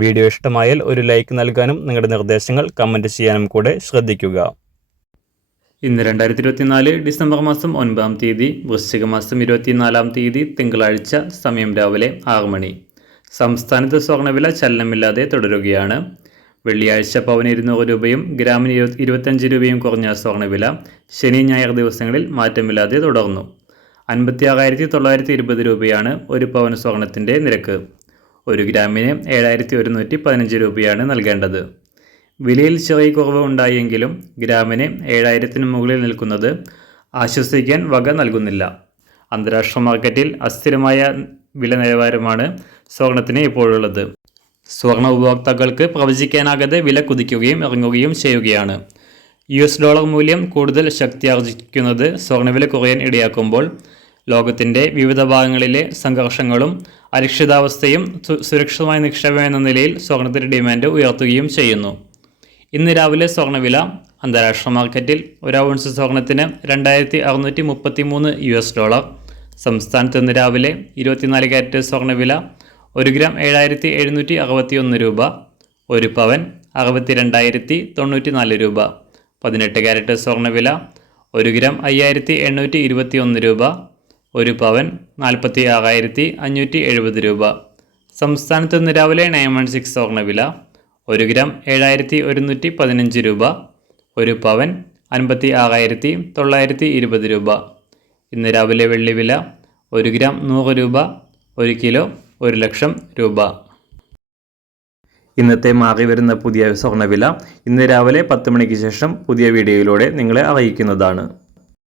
Video ഇഷ്ടമായാൽ ഒരു like നൽകാനും നിങ്ങളുടെ നിർദ്ദേശങ്ങൾ കമന്റ് ചെയ്യാനും കൂടെ ശ്രദ്ധിക്കുക. ഇന്ന് രണ്ടായിരത്തി ഇരുപത്തിനാല് ഡിസംബർ മാസം ഒൻപതാം തീയതി വൃശ്ചിക മാസം ഇരുപത്തിനാലാം തീയതി തിങ്കളാഴ്ച സമയം രാവിലെ ആറ് മണി. സംസ്ഥാനത്ത് സ്വർണവില ചലനമില്ലാതെ തുടരുകയാണ്. വെള്ളിയാഴ്ച പവന് ഇരുന്നൂറ് രൂപയും ഗ്രാമിന് ഇരുപത്തി ഇരുപത്തഞ്ച് രൂപയും കുറഞ്ഞ സ്വർണവില ശനി ഞായർ ദിവസങ്ങളിൽ മാറ്റമില്ലാതെ തുടർന്നു. അൻപത്തി ആറായിരത്തി തൊള്ളായിരത്തി ഇരുപത് രൂപയാണ് ഒരു പവൻ സ്വർണത്തിന്റെ നിരക്ക്. ഒരു ഗ്രാമിന് ഏഴായിരത്തി ഒരുന്നൂറ്റി പതിനഞ്ച് രൂപയാണ് നൽകേണ്ടത്. വിലയിൽ ചെറിയ കുറവ് ഉണ്ടായെങ്കിലും ഗ്രാമിന് ഏഴായിരത്തിന് മുകളിൽ നിൽക്കുന്നത് ആശ്വസിക്കാൻ വക നൽകുന്നില്ല. അന്താരാഷ്ട്ര മാർക്കറ്റിൽ അസ്ഥിരമായ വില നിലവാരമാണ് സ്വർണത്തിന് ഇപ്പോഴുള്ളത്. സ്വർണ ഉപഭോക്താക്കൾക്ക് പ്രവചിക്കാനാകാതെ വില കുതിക്കുകയും ഇറങ്ങുകയും ചെയ്യുകയാണ്. യു എസ് ഡോളർ മൂല്യം കൂടുതൽ ശക്തിയാർജിക്കുന്നത് സ്വർണവില കുറയാൻ ഇടയാക്കുമ്പോൾ ലോകത്തിന്റെ വിവിധ ഭാഗങ്ങളിലെ സംഘർഷങ്ങളും അരക്ഷിതാവസ്ഥയും സുരക്ഷിതമായ നിക്ഷേപം എന്ന നിലയിൽ സ്വർണത്തിന്റെ ഡിമാൻഡ് ഉയർത്തുകയും ചെയ്യുന്നു. ഇന്ന് രാവിലെ സ്വർണവില അന്താരാഷ്ട്ര മാർക്കറ്റിൽ ഒരു ഔൺസ് സ്വർണത്തിന് രണ്ടായിരത്തി അറുന്നൂറ്റി മുപ്പത്തി മൂന്ന് യു എസ് ഡോളർ സംസ്ഥാനത്ത് ഇന്ന് രാവിലെ ഇരുപത്തിനാല് കാരറ്റ് സ്വർണവില ഒരു ഗ്രാം ഏഴായിരത്തി എഴുന്നൂറ്റി അറുപത്തി ഒന്ന് രൂപ ഒരു പവൻ അറുപത്തി രണ്ടായിരത്തി തൊണ്ണൂറ്റി നാല് രൂപ. പതിനെട്ട് കാരറ്റ് സ്വർണവില ഒരു ഗ്രാം അയ്യായിരത്തി എണ്ണൂറ്റി ഇരുപത്തി ഒന്ന് രൂപ ഒരു പവൻ നാൽപ്പത്തി ആറായിരത്തി അഞ്ഞൂറ്റി എഴുപത് രൂപ. സംസ്ഥാനത്ത് ഇന്ന് രാവിലെ നയൻ വൺ സിക്സ് സ്വർണവില ഒരു ഗ്രാം ഏഴായിരത്തി ഒരുന്നൂറ്റി പതിനഞ്ച് രൂപ ഒരു പവൻ അൻപത്തി ആറായിരത്തി തൊള്ളായിരത്തി ഇരുപത് രൂപ. ഇന്ന് രാവിലെ വെള്ളി വില ഒരു ഗ്രാം നൂറ് രൂപ ഒരു കിലോ ഒരു ലക്ഷം രൂപ. ഇന്നത്തെ മാറി വരുന്ന പുതിയ സ്വർണവില ഇന്ന് രാവിലെ പത്ത് മണിക്ക് ശേഷം പുതിയ വീഡിയോയിലൂടെ നിങ്ങളെ അറിയിക്കുന്നതാണ്.